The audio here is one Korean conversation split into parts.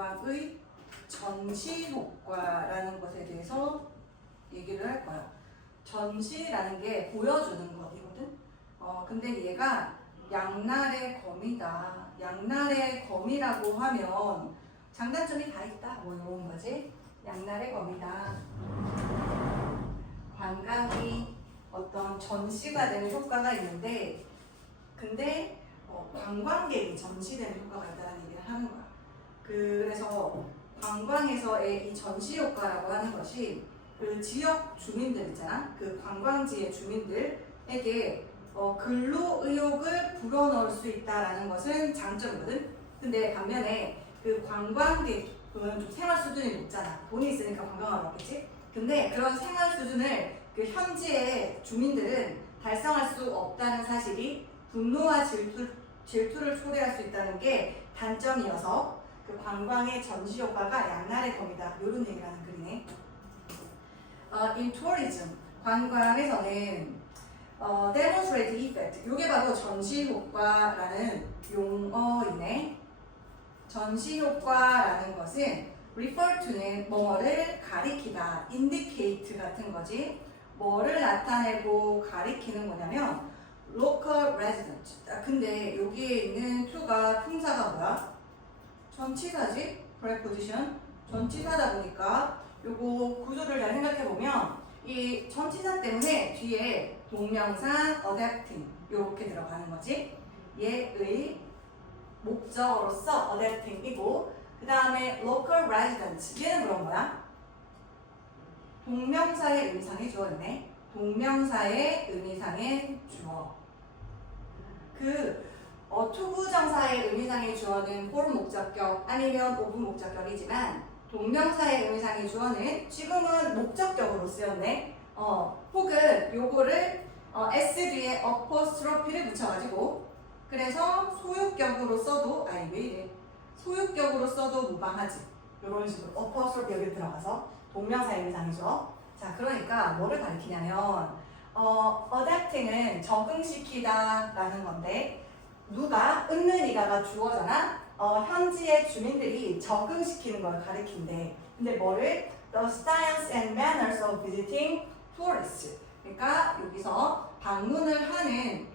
관광의 전시 효과라는 것에 대해서 얘기를 할 거야. 전시라는 게 보여주는 것이거든. 근데 얘가 양날의 검이다. 양날의 검이라고 하면 장단점이 다 있다. 뭐 이런 거지. 양날의 검이다. 관광이 어떤 전시가 되는 효과가 있는데, 근데 관광객이 전시되는 효과가 있다는 얘기를 하는 거야. 그래서 관광에서의 이 전시 효과라고 하는 것이 그 지역 주민들 있잖아. 그 관광지의 주민들에게 근로 의욕을 불어넣을 수 있다라는 것은 장점이거든. 근데 반면에 그 관광객은 좀 생활 수준이 높잖아. 돈이 있으니까 관광하러 왔겠지. 근데 그런 생활 수준을 그 현지의 주민들은 달성할 수 없다는 사실이 분노와 질투를 초래할 수 있다는 게 단점이어서 그 관광의 전시 효과가 양날의 검이다. 이런 얘기를 하는 글이네. In tourism, 관광에서는 demonstrate effect, 이게 바로 전시 효과라는 용어이네. 전시 효과라는 것은 refer to는 뭐를 가리키다, indicate 같은 거지. 뭐를 나타내고 가리키는 거냐면 local resident. 근데 여기에 있는 to가 품사가 뭐야? 전치사지? preposition. 전치사다 보니까 요거 구조를 잘 생각해 보면 이 전치사 때문에 뒤에 동명사 adapting 요렇게 들어가는 거지. 얘의 목적어로서 adapting이고, 그 다음에 local resident, 얘는 그런 거야. 동명사의 의미상의 주어였네. 동명사의 의미상의 주어. 투부정사의 의미상의 주어는 for 목적격 아니면 of 목적격이지만 동명사의 의미상의 주어는 지금은 목적격으로 쓰였네. 혹은 요거를 s 뒤에 apostrophe를 붙여가지고, 그래서 소유격으로 써도 왜 이래? 소유격으로 써도 무방하지. 요런 식으로 apostrophe 여기 들어가서 동명사의 의미상의 주어. 자, 그러니까 뭐를 가리키냐면 adapting은 적응시키다 라는 건데, 누가? 은는이가가 주어잖아. 현지의 주민들이 적응시키는 걸 가리킨대. 근데 뭐를? The styles and manners of visiting tourists. 그러니까 여기서 방문을 하는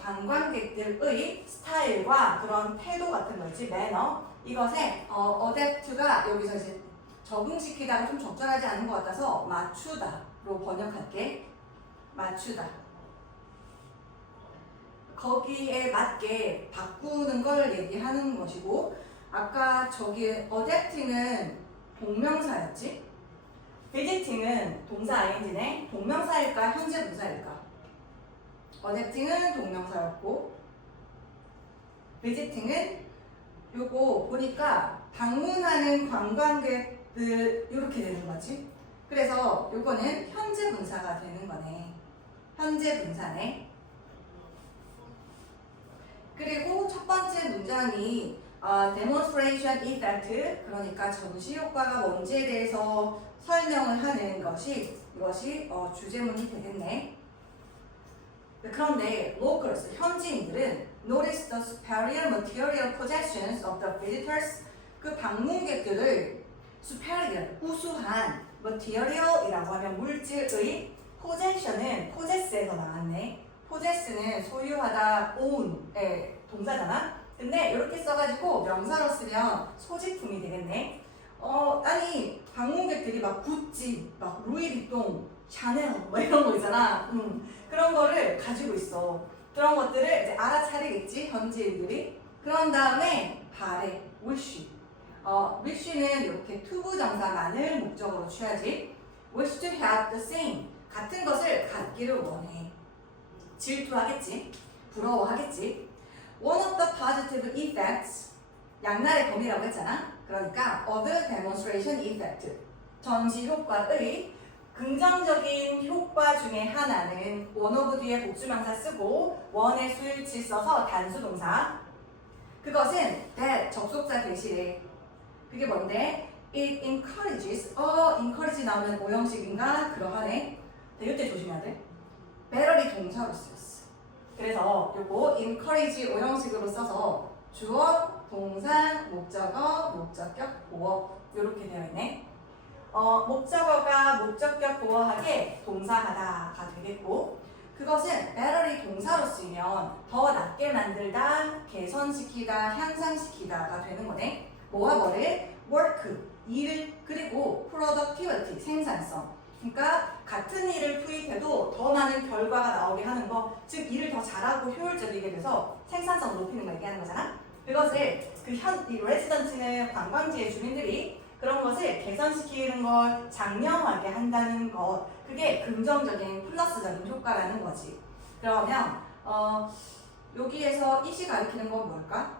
관광객들의 스타일과 그런 태도 같은 거 있지, 매너. 이것에 adapt가 여기서 이제 적응시키다가 좀 적절하지 않은 것 같아서 맞추다로 번역할게. 맞추다. 거기에 맞게 바꾸는 걸 얘기하는 것이고, 아까 저기 adapting은 동명사였지? visiting은 동사 ing네. 동명사일까 현재 분사일까? adapting은 동명사였고, visiting은 요거 보니까 방문하는 관광객들 이렇게 되는 거지. 그래서 요거는 현재 분사가 되는 거네. 현재 분사네. 그리고 첫 번째 문장이 demonstration effect, 그러니까 전시 효과가 뭔지에 대해서 설명을 하는 것이 이것이 주제문이 되겠네. 그런데 locals, 현지인들은 notice the superior material possessions of the visitors, 그 방문객들을 superior, 우수한 material이라고 하면 물질의 possession은 possess에서 나왔네. possess는 소유하다, own의 동사잖아. 근데 이렇게 써가지고 명사로 쓰면 소지품이 되겠네. 아니 방문객들이 막 구찌, 막 루이비통, 샤넬 뭐 이런 거 있잖아. 그런 거를 가지고 있어. 그런 것들을 이제 알아차리겠지, 현지인들이. 그런 다음에 바래, wish. wish는 이렇게 투부정사만을 목적으로 취하지. wish to have the same. 같은 것을 갖기를 원해. 질투하겠지, 부러워하겠지. One of the positive effects, 양날의 검이라고 했잖아. 그러니까 other demonstration effect, 전시 효과의 긍정적인 효과 중에 하나는 one of 뒤에 복수명사 쓰고 one의 수일치 써서 단수동사. 그것은 that 접속사 대신에 그게 뭔데? It encourages, encourage 나오면 오형식인가? 그러하네. 이때 조심해야 돼. better이 동사로 쓰였어. 그래서 요거 encourage 오형식으로 써서 주어 동사, 목적어, 목적격, 보어 이렇게 되어 있네. 목적어가 목적격 보어하게 동사하다가 되겠고 그것은 better이 동사로 쓰이면 더 낫게 만들다, 개선시키다, 향상시키다가 되는 거네. 뭐와 뭐를? work, 일, 그리고 productivity, 생산성. 그러니까 같은 일을 투입해도 더 많은 결과가 나오게 하는 거, 즉 일을 더 잘하고 효율적이게 돼서 생산성을 높이는 걸 얘기하는 거잖아. 그것을 이 레지던트는 관광지의 주민들이 그런 것을 개선시키는 걸 장려하게 한다는 것, 그게 긍정적인 플러스적인 효과라는 거지. 그러면 여기에서 이시 가리키는 건 뭘까?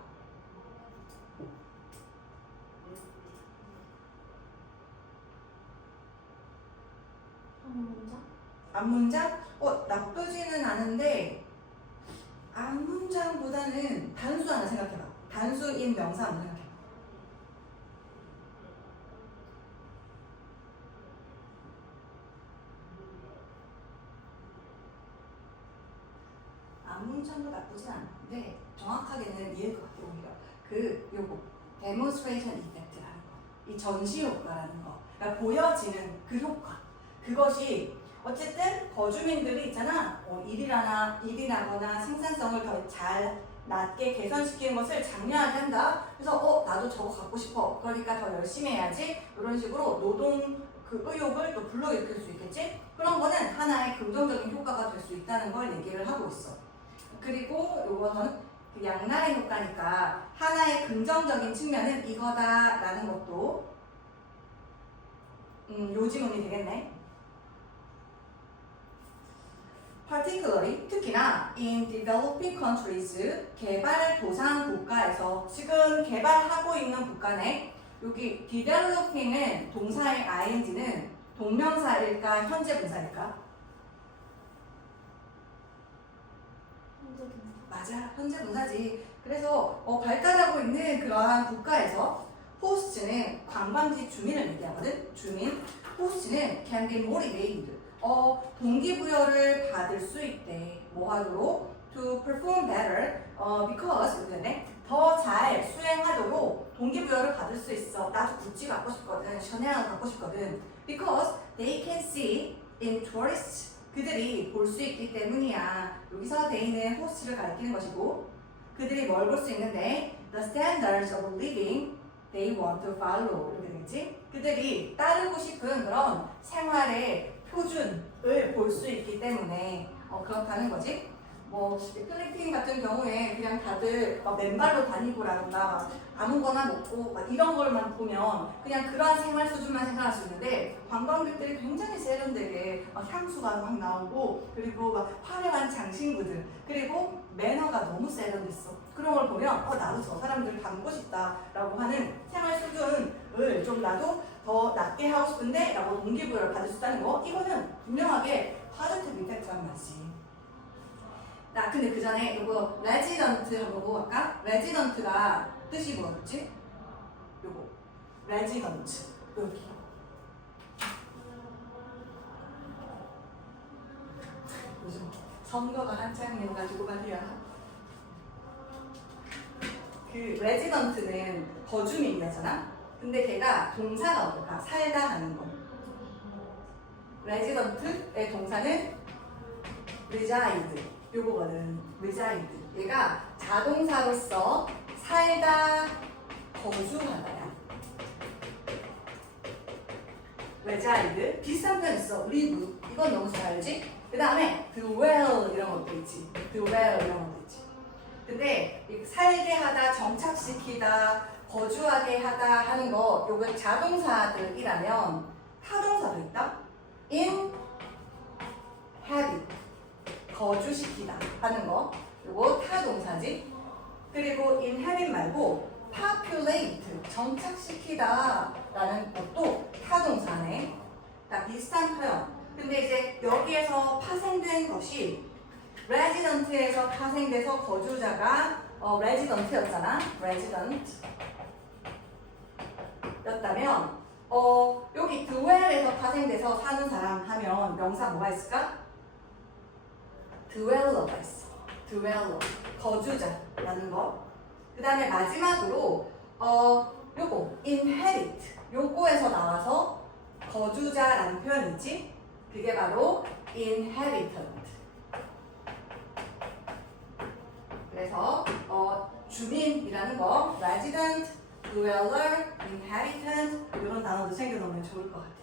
앞문장? 나쁘지는 않은데 앞문장보다는 단수 하나 생각해봐. 단수인 명사 한번 생각해봐. 앞문장도 나쁘진 않은데 정확하게는 이해일 것 같아. 오히려 요거 demonstration effect라는 거, 이 전시 효과라는 거, 그러니까 보여지는 그 효과, 그것이 어쨌든 거주민들이 있잖아. 일이나거나 생산성을 더 잘 낮게 개선시키는 것을 장려하게 한다. 그래서 나도 저거 갖고 싶어. 그러니까 더 열심히 해야지. 이런 식으로 노동 그 의욕을 또 불러일으킬 수 있겠지. 그런 거는 하나의 긍정적인 효과가 될 수 있다는 걸 얘기를 하고 있어. 그리고 요거는 그 양날의 효과니까 하나의 긍정적인 측면은 이거다라는 것도 요지문이 되겠네. particularly, 특히나 in developing countries, 개발 도상 국가에서 지금 개발하고 있는 국가네. 여기 developing은 동사의 ing는 동명사일까 현재 분사일까? 현재 분사. 맞아, 현재 분사지. 그래서 발달하고 있는 그러한 국가에서 호스트는 관광지 주민을 얘기하거든. 주민. 호스트는 can be motivated. 동기부여를 받을 수 있대. 뭐 하도록? To perform better. Because 더 잘 수행하도록 동기부여를 받을 수 있어. 나도 구찌 갖고 싶거든. 샤넬을 갖고 싶거든. Because they can see in tourists. 그들이 볼 수 있기 때문이야. 여기서 they는 호스트를 가리키는 것이고 그들이 뭘 볼 수 있는데 the standards of living they want to follow. 이렇게 되겠지? 그들이 따르고 싶은 그런 생활의 표준을 볼 수 있기 때문에 그렇다는 거지. 뭐 필리핀 같은 경우에 그냥 다들 막 맨발로 다니고라든가 막 아무거나 먹고 막 이런 걸만 보면 그냥 그러한 생활 수준만 생각할 수 있는데 관광객들이 굉장히 세련되게 막 향수가 막 나오고 그리고 막 화려한 장신구들 그리고 매너가 너무 세련됐어. 그런 걸 보면 나도 저 사람들 닮고 싶다라고 하는 생활 수준을 좀 나도 더 낮게 하고 싶은데 라고 동기부여를 받을 수 있다는 거. 이거는 분명하게 파르트 이펙트란 말이지. 나 근데 그 전에 이거 레지던트 한번 보고 갈까? 레지던트가 뜻이 뭐였지? 요거 레지던트 여기 요즘 선거가 한창이어가지고 말이야. 그 레지던트는 거주민이잖아. 근데 걔가 동사가 뭘까? 살다 하는 거. 레지던트의 동사는 reside. 요거거든. reside. 얘가 자동사로서 살다, 거주하다야. reside. 비슷한 표현 있어. live. 이건 너무 잘 알지? 그 다음에 dwell 이런 것도 있지. dwell 이런 것도 있지. 근데 살게 하다, 정착시키다, 거주하게 하다 하는 거 요거 자동사들이라면 타동사도 있다. inhabit. 거주시키다 하는 거 요거 타동사지. 그리고 inhabit 말고 populate 정착시키다 라는 것도 타동사네. 다 비슷한 표현. 근데 이제 여기에서 파생된 것이 resident에서 파생돼서 거주자가 resident였잖아. resident 였다면 여기 dwell에서 파생돼서 사는 사람 하면 명사 뭐가 있을까? dweller가 있어. dweller, 거주자라는 거. 그 다음에 마지막으로 요거 inherit 요거에서 나와서 거주자라는 표현이지. 그게 바로 inhabitant. 그래서 주민이라는 거 resident, dweller, inhabitant 이런 단어도 챙겨놓으면 좋을 것 같아.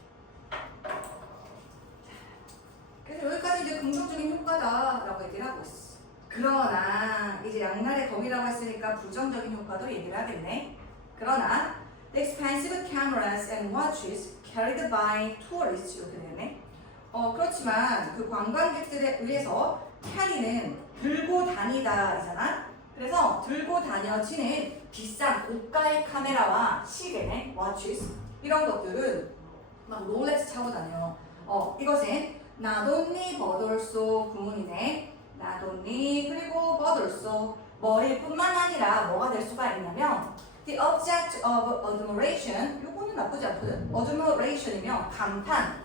그래서 여기까지 이제 긍정적인 효과다라고 얘기를 하고 있어. 그러나 이제 양날의 검이라고 했으니까 부정적인 효과도 얘기를 하겠네. 그러나 the expensive cameras and watches carried by tourists 이렇게 되네. 그렇지만 그 관광객들에 의해서 carry는 들고 다니다이잖아. 그래서 들고 다녀지는 비싼 고가의 카메라와 시계네, watches 이런 것들은 막 롤렉스 차고 다녀. 이것은 not only but also 구문이네. not only 그리고 but also 뭐일 뿐만 아니라 뭐가 될 수가 있냐면 the object of admiration 요거는 나쁘지 않거든. admiration이면 감탄.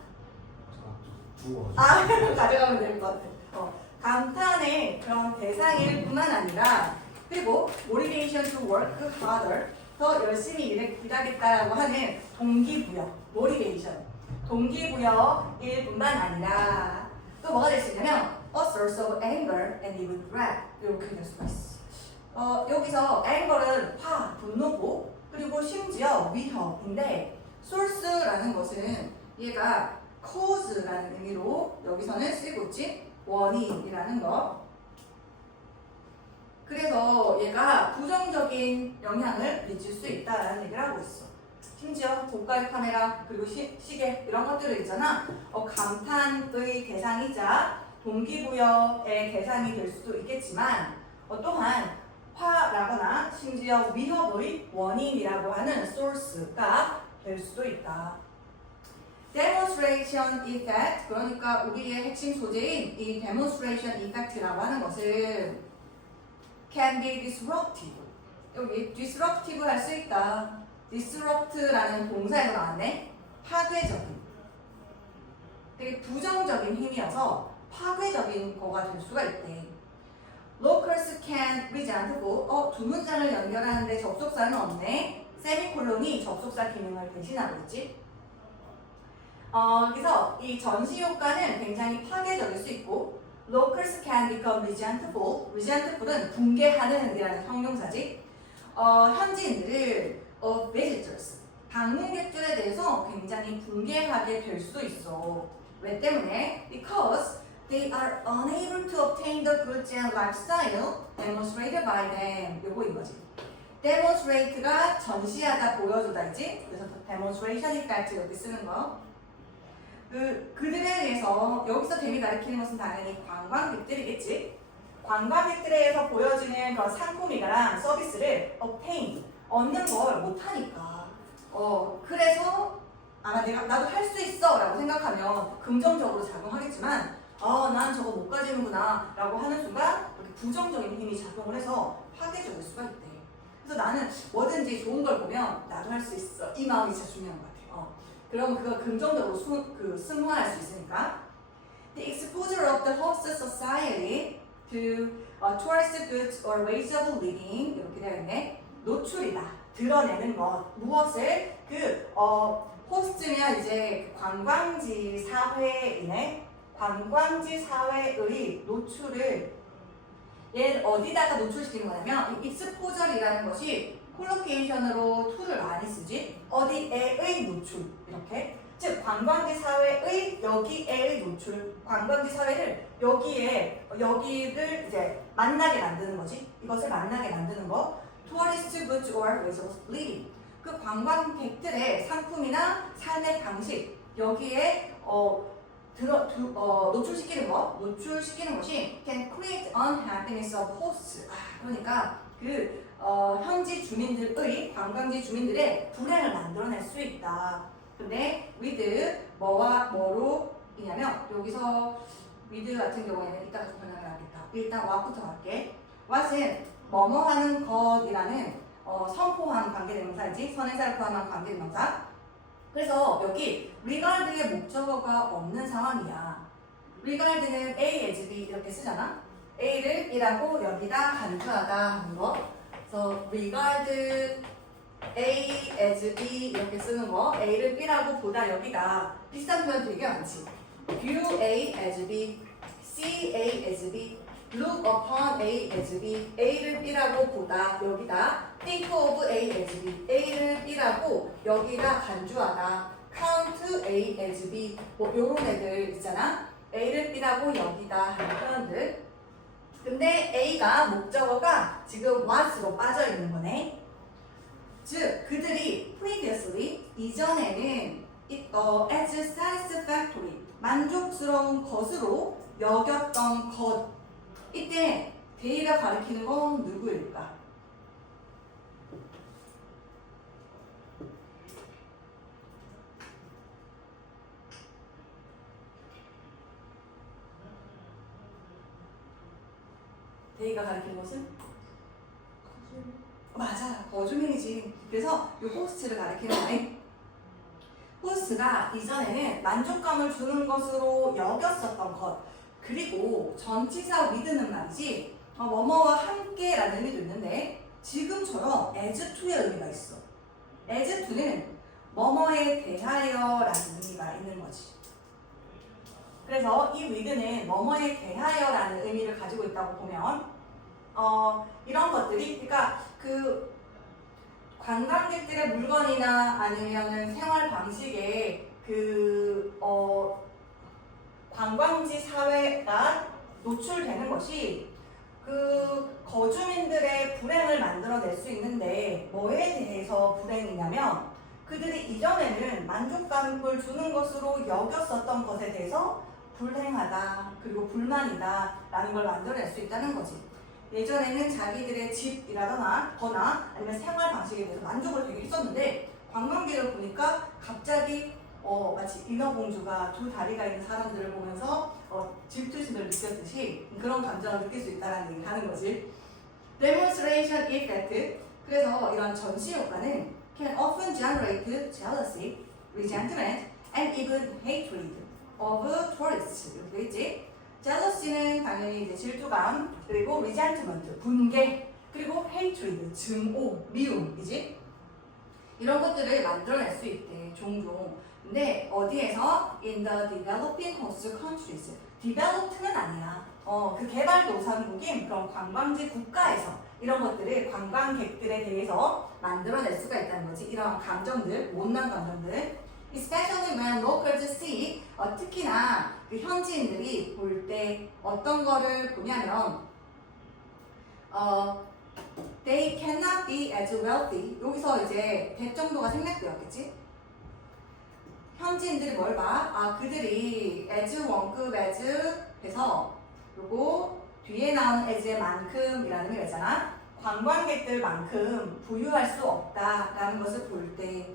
가져가면 될 것 같아. 감탄의 그런 대상일 뿐만 아니라 그리고 motivation to work harder 더 열심히 일하겠다라고 하는 동기부여 motivation 동기부여일 뿐만 아니라 또 뭐가 될 수 있냐면 a source of anger and even regret 이렇게 될 수가 있어. 여기서 anger은 화, 분노고 그리고 심지어 위협인데 source라는 것은 얘가 cause라는 의미로 여기서는 쓰이고 있지. 원인이라는 거. 그래서 얘가 부정적인 영향을 미칠 수 있다라는 얘기를 하고 있어. 심지어 고가의 카메라 그리고 시계 이런 것들을 있잖아. 감탄의 대상이자 동기부여의 대상이 될 수도 있겠지만 또한 화라거나 심지어 위협의 원인이라고 하는 source가 될 수도 있다. demonstration effect 그러니까 우리의 핵심 소재인 이 demonstration effect라고 하는 것은 can be disruptive. 여기 disruptive 할 수 있다. disrupt라는 동사에서 나왔네. 파괴적인. 되게 부정적인 힘이어서 파괴적인 거가 될 수가 있대. Locals can resentful. 두 문장을 연결하는데 접속사는 없네. 세미콜론이 접속사 기능을 대신하고 있지. 그래서 이 전시 효과는 굉장히 파괴적일 수 있고 locals can become resentful. resentful은 붕괴하는 이라는 형용사지. 현지인들을 visitors, 방문객들에 대해서 굉장히 붕괴하게 될 수도 있어. 왜 때문에? Because they are unable to obtain the goods and lifestyle demonstrated by them. 요거인 거지. demonstrate가 전시하다, 보여주다이지. 그래서 demonstration effect 여기 쓰는 거. 그들에 의해서 여기서 재미 가리키는 것은 당연히 관광객들이겠지. 관광객들에 의해서 보여지는 그런 상품이랑 서비스를 obtain, 얻는 걸 못하니까. 그래서 아마 나도 할 수 있어 라고 생각하면 긍정적으로 작용하겠지만 난 저거 못 가지는구나 라고 하는 순간 이렇게 부정적인 힘이 작용을 해서 파괴적일 수가 있대. 그래서 나는 뭐든지 좋은 걸 보면 나도 할 수 있어 이 마음이 진짜 중요한 것 같아. 그럼 그걸 긍정적으로 승화할 수 있으니까. The exposure of the host society to tourist goods or ways of living 이렇게 되어 있네. 노출이다. 드러내는 것. 무엇을? 호스트면 이제 관광지 사회이네. 관광지 사회의 노출을 얘 어디다가 노출시키는 거냐면 이 exposure이라는 것이 콜로케이션으로 to를 많이 쓰지. 어디에의 노출 이렇게. 즉 관광지 사회의 여기에의 노출. 관광지 사회를 여기를 이제 만나게 만드는 거지. 이것을 만나게 만드는 거. Tourist goods or ways of living. 그 관광객들의 상품이나 삶의 방식 여기에 노출시키는 것이 can create unhappiness of hosts. 그러니까 현지 주민들의 관광지 주민들의 불행을 만들어낼 수 있다. 근데 with 뭐와 뭐로 이냐면 여기서 with 같은 경우에는 이따가 좀 변하겠다. 일단 what부터 갈게. what은 뭐뭐 하는 것이라는 선포한 관계대명사이지. 선행사를 포함한 관계대명사. 그래서 여기 regard의 목적어가 없는 상황이야. regard는 A as B 이렇게 쓰잖아. A를 B라고 여기다 간주하다 하는 거. 그래서 regard A as B 이렇게 쓰는 거, A를 B라고 보다 여기다 비슷한 표현 되게 많지. view A as B, see A as B, look upon A as B, A를 B라고 보다 여기다 think of A as B, A를 B라고 여기다 간주하다 count A as B 뭐 요런 애들 있잖아. A를 B라고 여기다 하는 표현들. 근데 A가 목적어가 지금 was로 빠져 있는 거네. 즉 그들이 previously 이전에는 as satisfactory 만족스러운 것으로 여겼던 것. 이때 they가 가리키는 건 누구일까? they가 가리키는 것은? 맞아, 거주민이지. 그래서 이 호스트를 가리키는 거네. 호스트가 이전에는 만족감을 주는 것으로 여겼었던 것. 그리고 전치사 with는 말이지. 뭐뭐와 함께라는 의미도 있는데 지금처럼 as to의 의미가 있어. as to는 뭐뭐에 대하여라는 의미가 있는 거지. 그래서 이 with는 뭐뭐에 대하여라는 의미를 가지고 있다고 보면 이런 것들이 그러니까 그 관광객들의 물건이나 아니면은 생활 방식에 관광지 사회가 노출되는 것이 그 거주민들의 불행을 만들어낼 수 있는데 뭐에 대해서 불행이냐면 그들이 이전에는 만족감을 주는 것으로 여겼었던 것에 대해서 불행하다 그리고 불만이다 라는 걸 만들어낼 수 있다는 거지. 예전에는 자기들의 집이라거나 아니면 생활 방식에 대해서 만족을 되게 했었는데 관광객을 보니까 갑자기 마치 인어공주가 두 다리가 있는 사람들을 보면서 질투심을 느꼈듯이 그런 감정을 느낄 수 있다는 얘기를 하는 거지. Demonstration effect. 그래서 이런 전시 효과는 can often generate jealousy, resentment, and even hatred of tourists. 이렇게 있지. jealousy는 당연히 이제 질투감, 그리고 resentment, 분개, 그리고 hatred, 증오, 미움이지. 이런 것들을 만들어낼 수 있대, 종종. 근데 어디에서? In the developing host countries. developed는 아니야. 그 개발도상국인 그런 관광지 국가에서 이런 것들을 관광객들에 대해서 만들어낼 수가 있다는 거지. 이런 감정들, 못난 감정들. Especially when locals see, 특히나 그 현지인들이 볼 때 어떤 거를 보냐면, they cannot be as wealthy. 여기서 이제 대 정도가 생략되었겠지? 현지인들이 뭘 봐? 그들이 as 원급 as 해서 그리고 뒤에 나온 as의 만큼이라는 의미가 있잖아. 관광객들만큼 부유할 수 없다라는 것을 볼 때,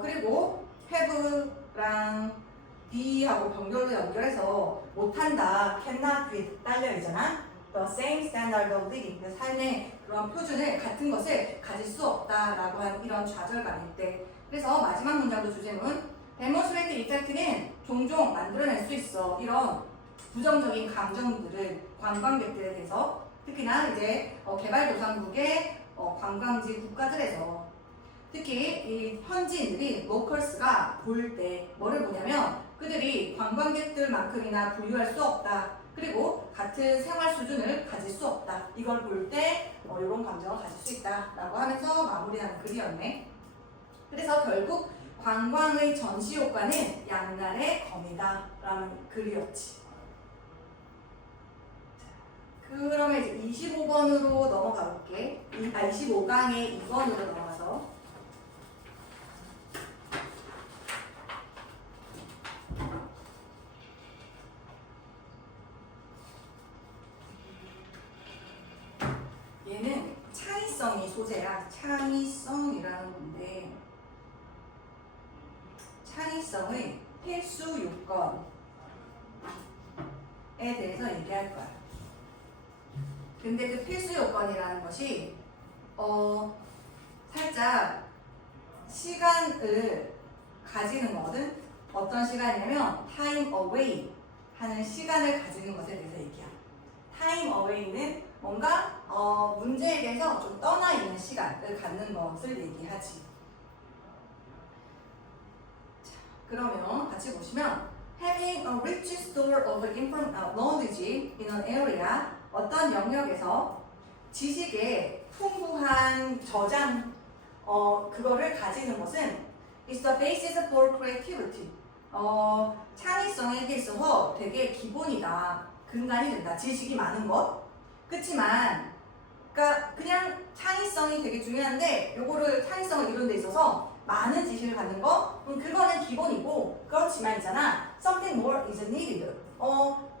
그리고 have랑 be하고 병렬로 연결해서 못한다, cannot be 딸려 있잖아. The same standard of living, 그 삶의 그런 표준을 같은 것을 가질 수 없다라고 하는 이런 좌절감일 때. 그래서 마지막 문장도 주제문 demonstrate effect는 종종 만들어낼 수 있어. 이런 부정적인 감정들을 관광객들에 대해서 특히나 이제 개발도상국의 관광지 국가들에서 특히 이 현지인들이 로컬스가 볼 때 뭐를 보냐면 그들이 관광객들만큼이나 부유할 수 없다. 그리고 같은 생활 수준을 가질 수 없다. 이걸 볼 때 이런 감정을 가질 수 있다라고 하면서 마무리하는 글이었네. 그래서 결국 관광의 전시 효과는 양날의 검이다 라는 글이었지. 그러면 이제 25번으로 넘어가 볼게. 25강의 2번으로 넘어가서 얘는 창의성이 소재야. 창의성이라는 건데 창의성의 필수 요건에 대해서 얘기할 거야. 근데 그 필수 요건이라는 것이 살짝 시간을 가지는 거거든. 어떤 시간이냐면 time away 하는 시간을 가지는 것에 대해서 얘기야. time away는 뭔가 문제에 대해서 좀 떠나 있는 시간을 갖는 것을 얘기하지. 자, 그러면 같이 보시면 having a rich store of knowledge in an area, 어떤 영역에서 지식의 풍부한 저장 그거를 가지는 것은 is the basis for creativity. 창의성에게 있어서 되게 기본이다. 근간이 된다. 지식이 많은 것. 그렇지만 그러니까 그냥 창의성이 되게 중요한데 요거를 창의성을 이루는 데 있어서 많은 지식을 갖는 거 그거는 기본이고 그렇지만 있잖아 something more is needed.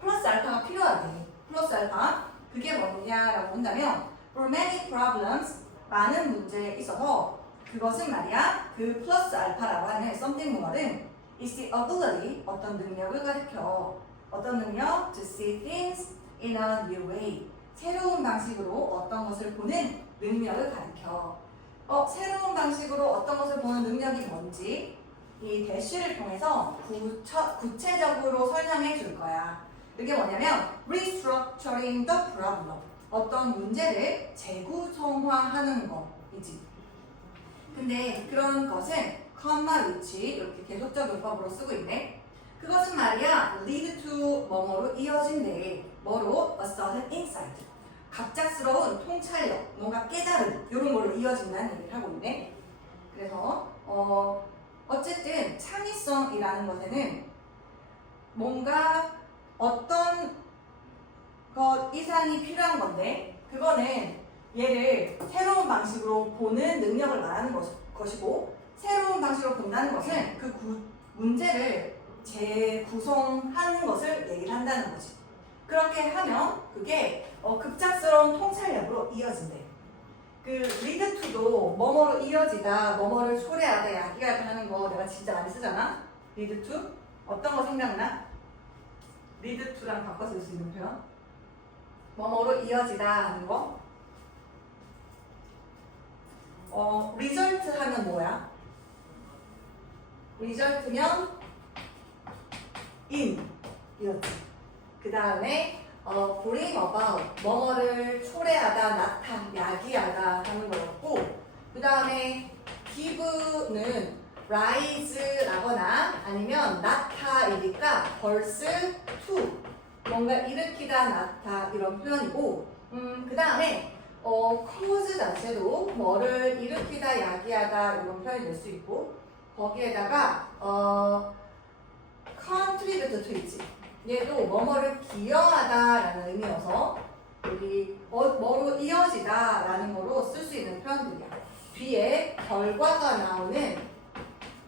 플러스 알파가 필요하대. 플러스 알파 그게 뭐냐라고 본다면 for many problems 많은 문제에 있어서 그것은 말이야 그 플러스 알파라고 하는 something more는 is the ability 어떤 능력을 가리켜. 어떤 능력? to see things in a new way. 새로운 방식으로 어떤 것을 보는 능력을 가리켜. 새로운 방식으로 어떤 것을 보는 능력이 뭔지 이 대시를 통해서 구체적으로 설명해 줄 거야. 그게 뭐냐면 restructuring the problem. 어떤 문제를 재구성화하는 것이지. 근데 그런 것은 컴마 위치 이렇게 계속적 용법으로 쓰고 있네. 그것은 말이야 lead to 뭐뭐로 이어진대. 뭐로? a sudden insight. 갑작스러운 통찰력, 뭔가 깨달음 이런 걸로 이어진다는 얘기를 하고 있네. 그래서 어쨌든 창의성이라는 것에는 뭔가 어떤 것 이상이 필요한 건데 그거는 얘를 새로운 방식으로 보는 능력을 말하는 것이고 새로운 방식으로 본다는 것은 그 문제를 재구성하는 것을 얘기를 한다는 거지. 그렇게 하면 그게 급작스러운 통찰력으로 이어진대. 그 lead to도 뭐뭐로 이어지다, 뭐뭐를 초래하다, 야기하다 하는 거 내가 진짜 많이 쓰잖아. lead to? 어떤 거 생각나? lead to랑 바꿔 쓸 수 있는 표현? 뭐뭐로 이어지다 하는 거. result 하면 뭐야? result면 in 이렇지. 그 다음에 bring about 뭐뭐를 초래하다, 야기하다 하는 거였고 그 다음에 give는 rise라거나 아니면 나타이니까 벌스 to 뭔가 일으키다, 나타 이런 표현이고 그 다음에 cause 자체도 뭐를 일으키다, 야기하다 이런 표현이 될 수 있고 거기에다가 contribute to 있지. 얘도 뭐뭐를 기여하다라는 의미여서 여기 뭐로 이어지다라는 거로 쓸 수 있는 표현들이야. 뒤에 결과가 나오는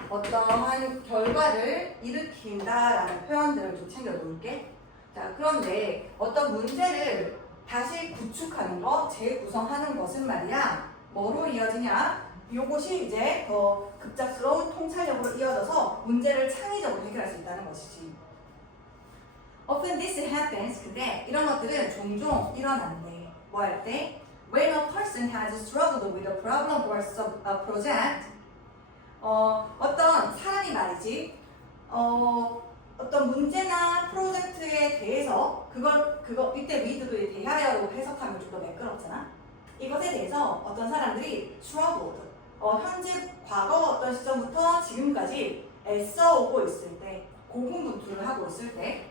어떠한 결과를 일으킨다라는 표현들을 좀 챙겨 놓을게. 자, 그런데 어떤 문제를 다시 구축하는 것, 재구성하는 것은 말이야 뭐로 이어지냐? 요것이 이제 더 급작스러운 통찰력으로 이어져서 문제를 창의적으로 해결할 수 있다는 것이지. Often this happens. 근데 이런 것들은 종종 일어난대. 뭐 할 때? When a person has struggled with a problem or a project. 어떤 사람이 말이지. 어떤 문제나 프로젝트에 대해서 그거 이때 read도 대하여로 해석하면 좀 더 매끄럽잖아. 이것에 대해서 어떤 사람들이 struggled. 현재 과거 어떤 시점부터 지금까지 애써오고 있을 때, 고군분투를 하고 있을 때,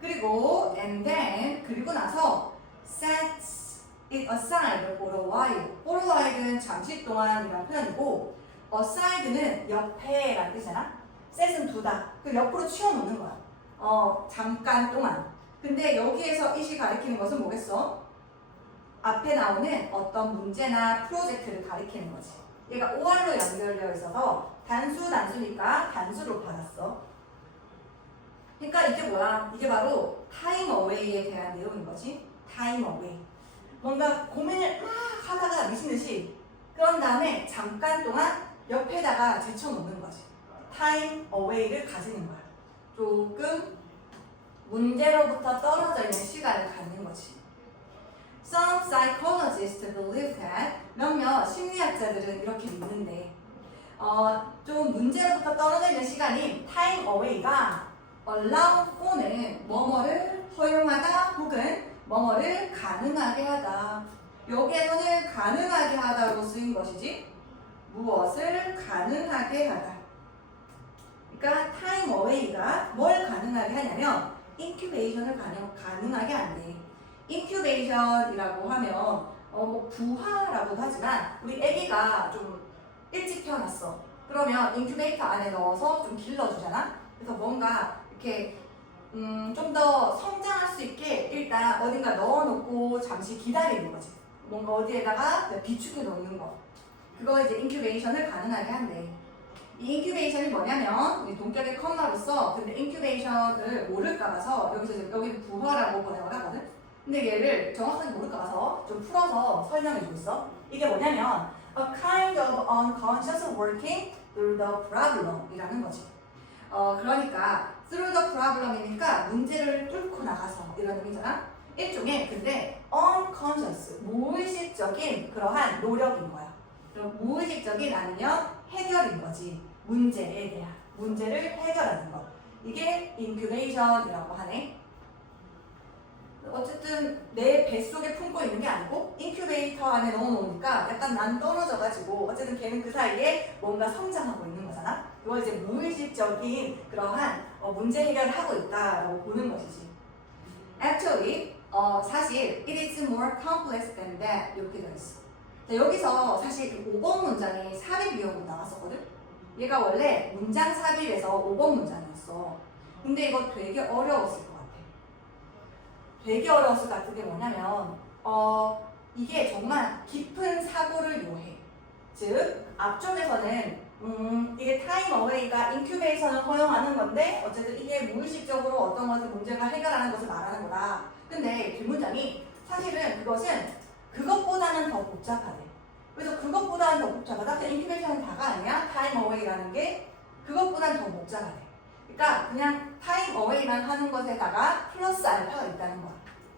그리고 and then 그리고 나서 sets it aside for a while. for a while는 잠시 동안이라는 표현이고 aside는 옆에라는 뜻이잖아. set은 두다. 그 옆으로 치워놓는 거야. 잠깐 동안. 근데 여기에서 it이 가리키는 것은 뭐겠어? 앞에 나오는 어떤 문제나 프로젝트를 가리키는 거지. 얘가 OR로 연결되어 있어서 단수니까 단수로 받았어. 그러니까 이게 뭐야? 이게 바로 time away에 대한 내용인 거지. time away. 뭔가 고민을 막 하다가 미친 듯이 그런 다음에 잠깐 동안 옆에다가 제쳐놓는 거지. time away를 가지는 거야. 조금 문제로부터 떨어져 있는 시간을 갖는 거지. Some psychologists believe that 몇몇 심리학자들은 이렇게 믿는데 좀 문제로부터 떨어져 있는 시간인 time away가 allow for는 뭐뭐를 허용하다 혹은 뭐뭐를 가능하게 하다. 여기에서는 가능하게 하다로 쓰인 것이지 무엇을 가능하게 하다. 그러니까 타임 어웨이가 뭘 가능하게 하냐면 인큐베이션을 가능하게 한대. 인큐베이션이라고 하면 뭐 부화라고도 하지만 우리 아기가 좀 일찍 태어났어. 그러면 인큐베이터 안에 넣어서 좀 길러주잖아. 그래서 뭔가 이렇게 좀 더 성장할 수 있게 일단 어딘가 넣어놓고 잠시 기다리는 거지. 뭔가 어디에다가 비축해 놓는 거. 그거 이제 인큐베이션을 가능하게 한대. 이 인큐베이션이 뭐냐면 우리 동격의 컴마로서 근데 인큐베이션을 모를까 봐서 여기는 부화라고 번역을 하거든. 근데 얘를 정확하게 모를까 봐서 좀 풀어서 설명해 주고 있어. 이게 뭐냐면 a kind of unconscious working through the problem 이라는 거지. 그러니까 through the problem이니까 문제를 뚫고 나가서 이런 의미잖아. 일종의 근데 unconscious 무의식적인 그러한 노력인 거야. 그럼 무의식적인 아니면 해결인 거지. 문제에 대한 문제를 해결하는 것. 이게 인큐베이션이라고 하네. 어쨌든 내 뱃속에 품고 있는 게 아니고 인큐베이터 안에 넣어놓으니까 약간 난 떨어져가지고 어쨌든 걔는 그 사이에 뭔가 성장하고 있는 거잖아. 그걸 이제 무의식적인 그러한 문제 해결을 하고 있다라고 보는 것이지. Actually, 사실 it is more complex than that 이렇게 되어 있어. 자, 여기서 사실 5번 문장이 삽입 위험으로 나왔었거든. 얘가 원래 문장 삽입에서 5번 문장이었어. 근데 이거 되게 어려웠을 것 같아. 되게 어려웠을 것 같은 게 뭐냐면 이게 정말 깊은 사고를 요해. 즉 앞쪽에서는 이게 타임 어웨이가 인큐베이션을 허용하는 건데 어쨌든 이게 무의식적으로 어떤 것을 문제가 해결하는 것을 말하는 거다. 근데 뒷문장이 사실은 그것은 그것보다는 더 복잡하대. 그래서 그것보다는 더 복잡하다. 그냥 인큐베이션이 다가 아니야. 타임 어웨이라는 게 그것보다는 더 복잡하대. 그러니까 그냥 타임 어웨이만 하는 것에다가 플러스 알파가 있다는 거야.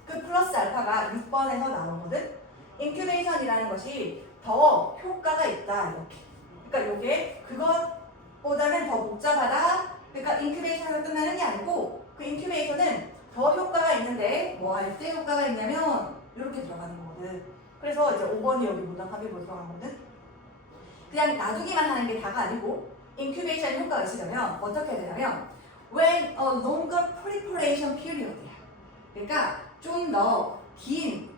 그 플러스 알파가 6번에서 나오거든. 인큐베이션이라는 것이 더 효과가 있다 이렇게. 그러니까 이게 그것보다는 더 복잡하다. 그러니까 인큐베이션을 끝나는 게 아니고 그 인큐베이션은 더 효과가 있는데 뭐 할 때 효과가 있냐면 이렇게 들어가는 거거든. 그래서 이제 5번이 여기 문장 삽입으로 들어간 거거든. 그냥 놔두기만 하는 게 다가 아니고 인큐베이션 효과가 있으려면 어떻게 되냐면 when a longer preparation period이야. 그러니까 좀 더 긴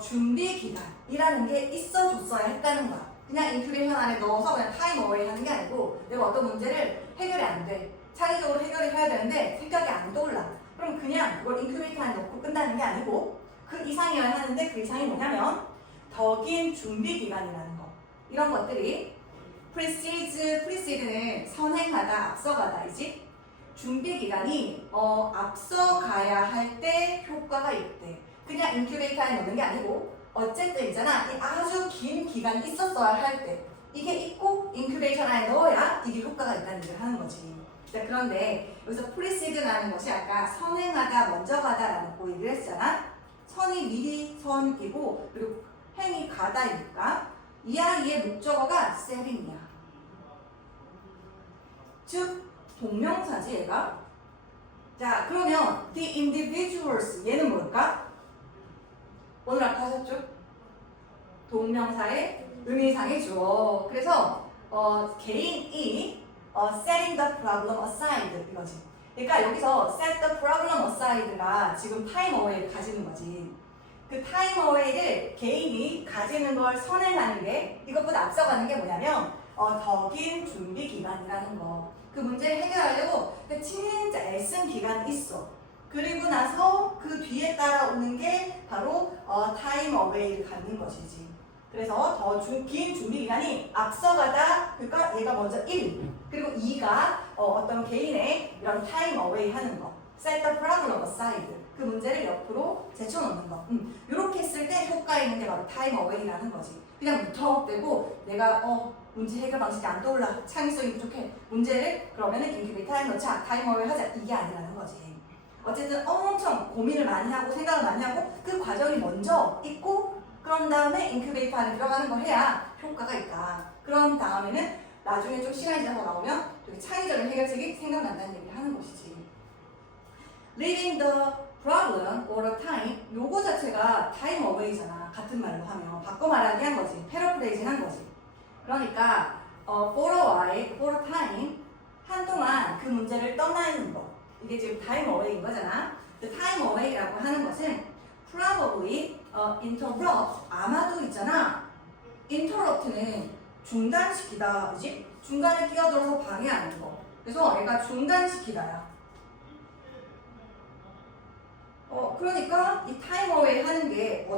준비 기간이라는 게 있어줬어야 했다는 거야. 그냥 인큐베이션 안에 넣어서 그냥 타임 어웨이 하는 게 아니고 내가 어떤 문제를 해결이 안 돼. 창의적으로 해결을 해야 되는데 생각이 안 떠올라. 그럼 그냥 그걸 인큐베이터 안에 넣고 끝나는 게 아니고 그 이상이어야 하는데 그 이상이 뭐냐면 더 긴 준비 기간이라는 거. 이런 것들이 precede는 선행하다, 앞서가다이지. 준비 기간이 앞서가야 할 때 효과가 있대. 그냥 인큐베이터 안에 넣는 게 아니고 어쨌든 있잖아. 이 아주 긴 기간이 있었어야 할 때 이게 있고 인큐베이션 안에 넣어야 이게 효과가 있다는 얘기를 하는 거지. 자, 그런데 여기서 precede라는 것이 아까 선행하다, 먼저 가다라고 얘기를 했잖아. 선이 미리 선이고 그리고 행이 가다니까 이 아이의 목적어가 setting이야. 즉 동명사지 얘가. 자, 그러면 the individuals 얘는 뭘까? 오늘 아까 하셨죠? 동명사의 의미상의 주어. 그래서 개인이 setting the problem aside 이거지. 그러니까 여기서 set the problem aside가 지금 time away를 가지는 거지. 그 time away를 개인이 가지는 걸 선행하는 게 이것보다 앞서가는 게 뭐냐면 더 긴 준비 기간이라는 거. 그 문제를 해결하려고 진짜 애쓴 기간이 있어. 그리고 나서 그 뒤에 따라오는 게 바로 타임 어웨이를 갖는 것이지. 그래서 더 긴 준비 기간이 앞서가다. 그러니까 얘가 먼저 1 그리고 2가 어떤 개인의 이런 타임 어웨이 하는 거. set the problem aside. 그 문제를 옆으로 제쳐놓는 거. 이렇게 했을 때 효과 있는 게 바로 타임 어웨이라는 거지. 그냥 무턱대고 내가 문제 해결 방식이 안 떠올라. 창의성이 부족해. 문제를 그러면은 인큐베이터에 넣자. 타임 어웨이 하자. 이게 아니라는 거지. 어쨌든 엄청 고민을 많이 하고 생각을 많이 하고 그 과정이 먼저 있고 그런 다음에 인큐베이터 안에 들어가는 걸 해야 효과가 있다. 그런 다음에는 나중에 좀 시간이 지나서 나오면 되게 창의적인 해결책이 생각난다는 얘기를 하는 것이지. Leaving the problem or time 요거 자체가 time away잖아. 같은 말로 하면 바꿔 말하기 한 거지. paraphrasing 한 거지. 그러니까 for a while, for a time 한동안 그 문제를 떠나 있는 거. 이게 지금 time away인 거잖아. 그 time away라고 하는 것은 probably interrupt 아마도 있잖아. interrupt는 중단시키다, 그지? 중간에 끼어들어서 방해하는 거. 그래서 얘가 중단시키다야. 그러니까 이 time away 하는 게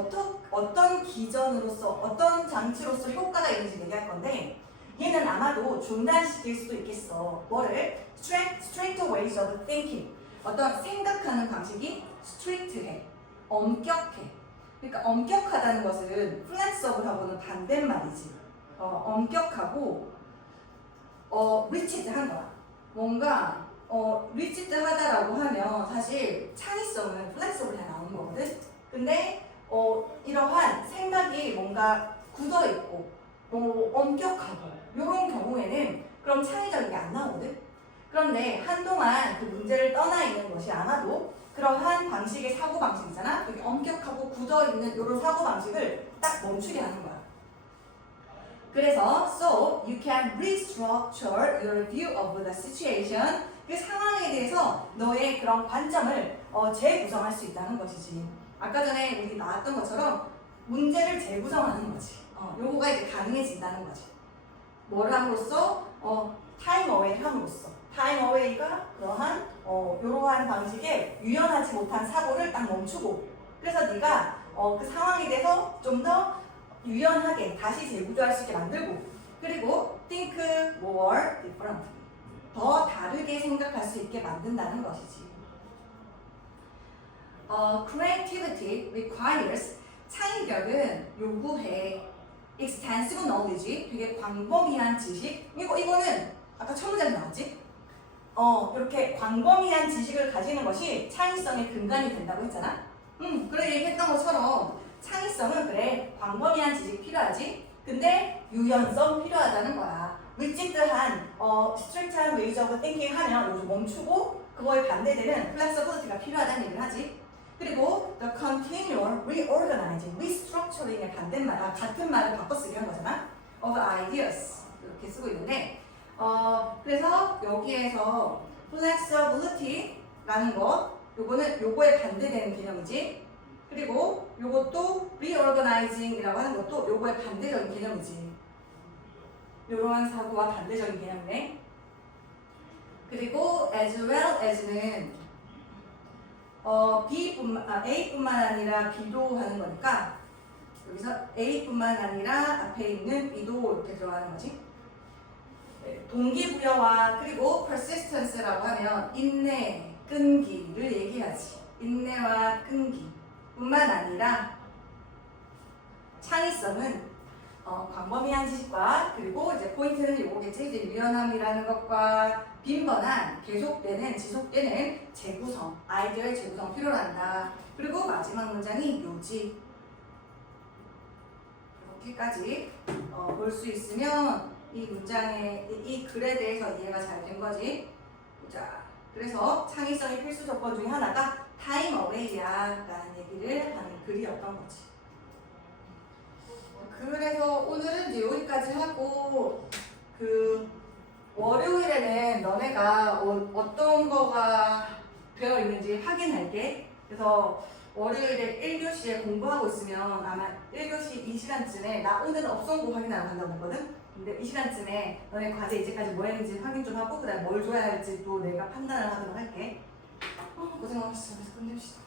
어떤 기전으로서, 어떤 장치로서 효과가 있는지 얘기할 건데, 얘는 아마도 중단시킬 수도 있겠어. 뭐를? Strict ways of thinking. 어떤 생각하는 방식이 strict해. 엄격해. 그러니까 엄격하다는 것은 flexible하고는 반대말이지. 엄격하고 rigid한 거야. 뭔가 rigid하다라고 하면 사실 창의성은 flexible에 나오는 거거든. 근데 이러한 생각이 뭔가 굳어 있고 엄격하고 이런 경우에는 그럼 창의적인 게 안 나오거든. 그런데 한동안 그 문제를 떠나 있는 것이 아마도 그러한 방식의 사고 방식이잖아. 되게 엄격하고 굳어 있는 이런 사고 방식을 딱 멈추게 하는 거야. 그래서 so you can restructure your view of the situation. 그 상황에 대해서 너의 그런 관점을 재구성할 수 있다는 것이지. 아까 전에 우리 나왔던 것처럼 문제를 재구성하는 거지. 요거가 이제 가능해진다는 거지. 뭘 함으로써? time away 함으로써. time away가 그러한 이러한 방식의 유연하지 못한 사고를 딱 멈추고, 그래서 네가 그 상황에 대해서 좀 더 유연하게 다시 재구조할 수 있게 만들고, 그리고 think more differently. 더 다르게 생각할 수 있게 만든다는 것이지. Creativity requires 창의력은 요구해 extensive knowledge, 되게 광범위한 지식. 이거는 아까 첫 문제에 나왔지? 이렇게 광범위한 지식을 가지는 것이 창의성의 근간이 된다고 했잖아. 그래 얘기했던 것처럼 창의성은 그래 광범위한 지식 필요하지. 근데 유연성 필요하다는 거야. rigid한 strict한 ways of thinking 하면 요즘 멈추고 그거에 반대되는 flexibility가 필요하다는 얘기를 하지. 그리고 the continual reorganizing, restructuring의 반대말, 같은 말을 바꿔 쓰기 한 거잖아. of ideas 이렇게 쓰고 있는데, 그래서 여기에서 flexibility라는 것, 요거에 반대되는 개념이지. 그리고 요것도 reorganizing이라고 하는 것도 요거에 반대적인 개념이지. 요러한 사고와 반대적인 개념이네. 그리고 as well as는 A뿐만 아니라 B도 하는 거니까 여기서 A뿐만 아니라 앞에 있는 B도 이렇게 들어가는 거지. 동기부여와 그리고 persistence라고 하면 인내, 끈기를 얘기하지. 인내와 끈기 뿐만 아니라 창의성은 광범위한 지식과, 그리고 이제 포인트는 요거겠지. 이제 유연함이라는 것과 빈번한 계속되는 지속되는 재구성, 아이디어의 재구성 필요로 한다. 그리고 마지막 문장이 요지. 이렇게까지 볼 수 있으면 이 문장의 이 글에 대해서 이해가 잘 된 거지. 자, 그래서 창의성의 필수 조건 중에 하나가 time away야 라는 얘기를 하는 글이었던 거지. 그래서 오늘은 이제 여기까지 하고, 월요일에는 너네가 어떤 거가 되어 있는지 확인할게. 그래서 월요일에 1교시에 공부하고 있으면 아마 1교시 이 시간쯤에 나 오늘은 업성고 확인하러 간다고 했거든? 근데 이 시간쯤에 너네 과제 이제까지 뭐 했는지 확인 좀 하고, 그 다음에 뭘 줘야 할지 또 내가 판단을 하도록 할게. 고생 많으셨어요. 그래서 끝냅시다.